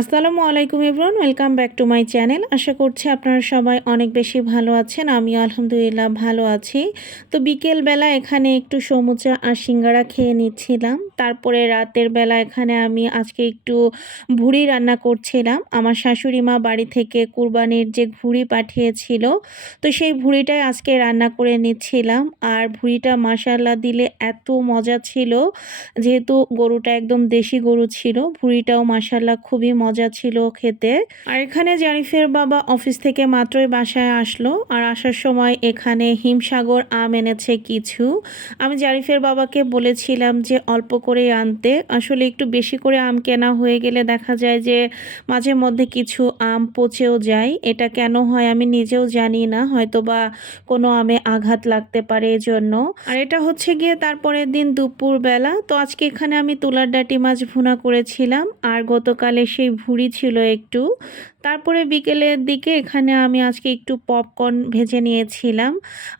আসসালামু আলাইকুম everyone welcome back to my channel. আশা করছি আপনারা সবাই অনেক বেশি ভালো আছেন আমিও আলহামদুলিল্লাহ ভালো আছি। তো বিকেলবেলা এখানে একটু সমুচা আর সিঙ্গারা খেয়ে নিচ্ছিলাম, তারপরে রাতের বেলা এখানে আমি আজকে একটু ভুড়ি রান্না করছিলাম। আমার শাশুড়ি মা বাড়ি থেকে কুরবানির যে ভুড়ি পাঠিয়েছিল, তো সেই ভুড়িটাই আজকে রান্না করে নিচ্ছিলাম। আর ভুড়িটা মাসাল্লা দিলে এত মজা ছিল, যেহেতু গরুটা একদম দেশি গরু ছিল, ভুড়িটাও মাসাল্লা খুবই মজা ছিল খেতে। আর এখানে জারিফের বাবা অফিস থেকে মাত্রই বাসায় আসলো। আর আসার সময় এখানে হিমসাগর আম এনেছে কিছু। আমি জারিফের বাবাকে বলেছিলাম যে, অল্প করে আনতে। আসলে একটু বেশি করে আম কেনা হয়ে গেলে দেখা যায় যে, মাঝে মধ্যে কিছু আম পচেও যায়। এটা কেন হয় আমি নিজেও জানি না। হয়তো বা কোনো আমে আঘাত লাগতে পারে এজন্য। আর এটা হচ্ছে গিয়ে তারপরের দিন দুপুর বেলা তো আজকে এখানে আমি তুলার ডাটি মাছ ভুনা করেছিলাম। আর গতকালে সেই ভুড়ি ছিল একটু। তারপরে বিকেলের দিকে এখানে আমি আজকে একটু পপকর্ন ভেজে নিয়েছিলাম।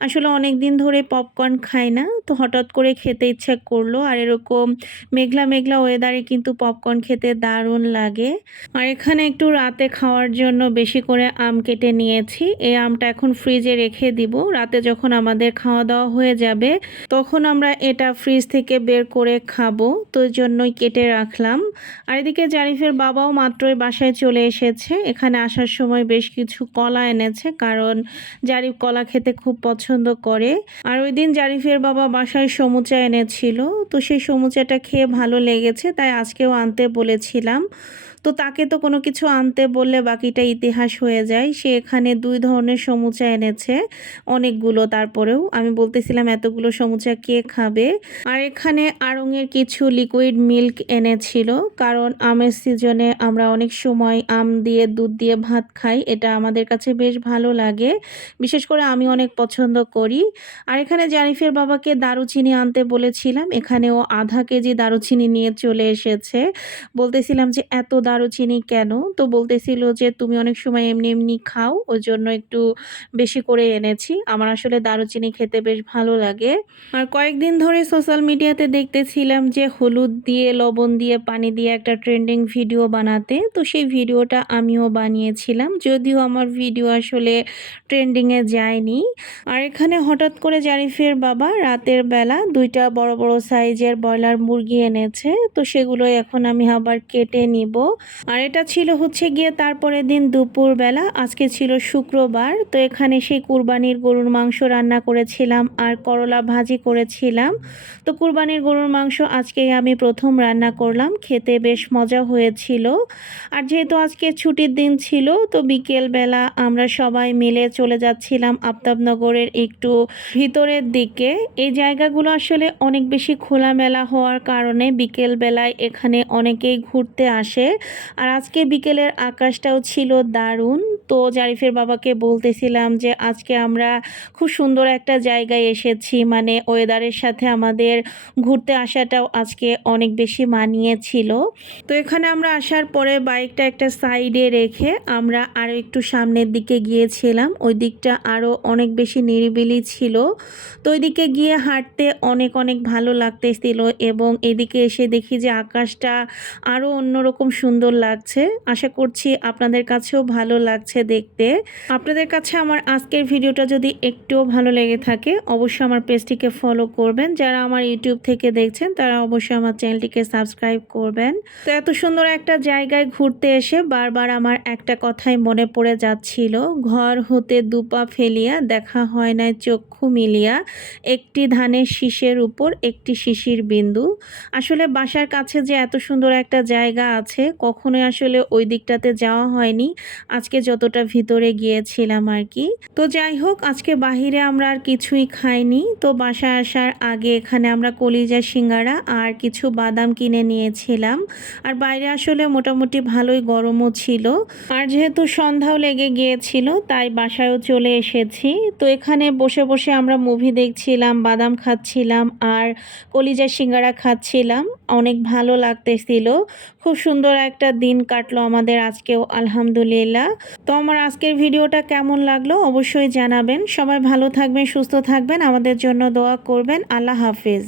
আসলে অনেক দিন ধরে পপকর্ন খাই না, তো হঠাৎ করে খেতে ইচ্ছা করল। আর এরকম মেঘলা মেঘলা ওয়েদারে কিন্তু পপকর্ন খেতে দারুণ লাগে। আর এখানে একটু রাতে খাওয়ার জন্য বেশি করে আম কেটে নিয়েছি। এই আমটা এখন ফ্রিজে রেখে দিব। রাতে যখন আমাদের খাওয়া দাওয়া হয়ে যাবে, তখন আমরা এটা ফ্রিজ থেকে বের করে খাব। তো জন্যই কেটে রাখলাম। আর এদিকে জারিফের বাবাও মাত্রই বাসায় চলে এসেছে। এখানে আসার সময় বেশ কিছু কলা এনেছে কারণ জারিফ কলা খেতে খুব পছন্দ করে। আর ওই দিন জারিফের বাবা বাসায় সমুচা এনেছিল। তো সেই সমুচাটা খেয়ে ভালো লেগেছে, তাই আজকেও আনতে বলেছিলাম। তো তাকে তো কোনো কিছু আনতে বললে বাকিটা ইতিহাস হয়ে যায়। সে এখানে দুই ধরনের সমুচা এনেছে, অনেকগুলো তারপরেও। আমি বলতেছিলাম এতগুলো সমুচা কে খাবে? আর এখানে আড়ঙের কিছু লিকুইড মিল্ক এনেছিল, কারণ আমের সিজনে আমরা অনেক সময় আম দিয়ে, দুধ দিয়ে ভাত খাই, এটা আমাদের কাছে বেশ ভালো লাগে। বিশেষ করে আমি অনেক পছন্দ করি। আর এখানে জানিফের বাবাকে দারুচিনি আনতে বলেছিলাম, এখানেও আধা কেজি দারুচিনি নিয়ে চলে এসেছে। বলতেছিলাম যে এত দারুচিনি কেন? তো বলতেছিল যে, তুমি অনেক সময় এমনি এমনি খাও ওই জন্য একটু বেশি করে এনেছি। আমার আসলে দারুচিনি খেতে বেশ ভালো লাগে। আর কয়েকদিন ধরে সোশ্যাল মিডিয়াতে দেখতেছিলাম যে, হলুদ দিয়ে, লবণ দিয়ে, পানি দিয়ে একটা ট্রেন্ডিং ভিডিও বানাতে। তো সেই ভিডিওটা আমিও বানিয়েছিলাম, যদিও আমার ভিডিও আসলে ট্রেন্ডিংয়ে যায়নি। আর এখানে হঠাৎ করে জারিফের বাবা রাতের বেলা দুইটা বড় বড় সাইজের ব্রয়লার মুরগি এনেছে। তো সেগুলো এখন আমি আবার কেটে নিব। আর এটা ছিল হচ্ছে গিয়ে তারপরের দিন দুপুর বেলা আজকে ছিল শুক্রবার, তো এখানে সেই কুরবানির গরুর মাংস রান্না করেছিলাম আর করলা ভাজি করেছিলাম। তো কুরবানির গরুর মাংস আজকেই আমি প্রথম রান্না করলাম, খেতে বেশ মজা হয়েছিল। আর যেহেতু আজকে ছুটির দিন ছিল, তো বিকেল বেলা আমরা সবাই মিলে চলে যাচ্ছিলাম আফতাবনগরের একটু ভিতরের দিকে। এই জায়গাগুলো আসলে অনেক বেশি খোলামেলা হওয়ার কারণে বিকেল বেলায় এখানে অনেকেই ঘুরতে আসে। আর আজকে বিকেলের আকাশটাও ছিল দারুণ। তো জারিফের বাবাকে বলতেছিলাম যে, আজকে আমরা খুব সুন্দর একটা জায়গায় এসেছি। মানে ওয়েদারের সাথে আমাদের ঘুরতে আসাটাও আজকে অনেক বেশি মানিয়েছিল। তো এখানে আমরা আসার পরে বাইকটা একটা সাইডে রেখে আমরা আরও একটু সামনের দিকে গিয়েছিলাম। ওই দিকটা আরও অনেক বেশি নিরিবিলি ছিল। তো ওই দিকে গিয়ে হাঁটতে অনেক অনেক ভালো লাগতেছিল এবং এদিকে এসে দেখি যে আকাশটা আরও অন্যরকম সুন্দর লাগছে। আশা করছি আপনাদের কাছেও ভালো লাগছে দেখতে। আপনাদের কাছে আমার আজকের ভিডিওটা যদি একটুও ভালো লেগে থাকে, অবশ্যই আমার পেজটিকে ফলো করবেন। যারা আমার ইউটিউব থেকে দেখছেন, তারা অবশ্যই আমার চ্যানেলটিকে সাবস্ক্রাইব করবেন। তো এত সুন্দর একটা জায়গায় ঘুরতে এসে বারবার আমার একটা কথাই মনে পড়ে যাচ্ছিল। ঘর হতে দুপা ফেলিয়া, দেখা হয় না চক্ষু মিলিয়া, একটি ধানের শীষের উপর একটি শিশির বিন্দু। আসলে বাসার কাছে যে এত সুন্দর একটা জায়গা আছে কখনোই আসলে ওই দিকটাতে যাওয়া হয়নি। আজকে যতটা ভিতরে গিয়েছিলাম আর কি। তো যাই হোক, আজকে বাহিরে আমরা আর কিছুই খাইনি। তো বাসায় আসার আগে এখানে আমরা কলিজা সিঙ্গারা আর কিছু বাদাম কিনে নিয়েছিলাম। আর বাইরে আসলে মোটামুটি ভালোই গরমও ছিল। আর যেহেতু সন্ধ্যাও লেগে গিয়েছিল, তাই বাসায়ও চলে এসেছি। তো এখানে বসে বসে আমরা মুভি দেখছিলাম, বাদাম খাচ্ছিলাম আর কলিজা সিঙ্গারা খাচ্ছিলাম। অনেক ভালো লাগতেছিল। খুব সুন্দর একটা দিন কাটলো আমাদের আজকেও, আলহামদুলিল্লাহ। তো আমার আজকের ভিডিওটা কেমন লাগল অবশ্যই জানাবেন। সবাই ভালো থাকবেন, সুস্থ থাকবেন। আমাদের জন্য দোয়া করবেন। আল্লাহ হাফিজ।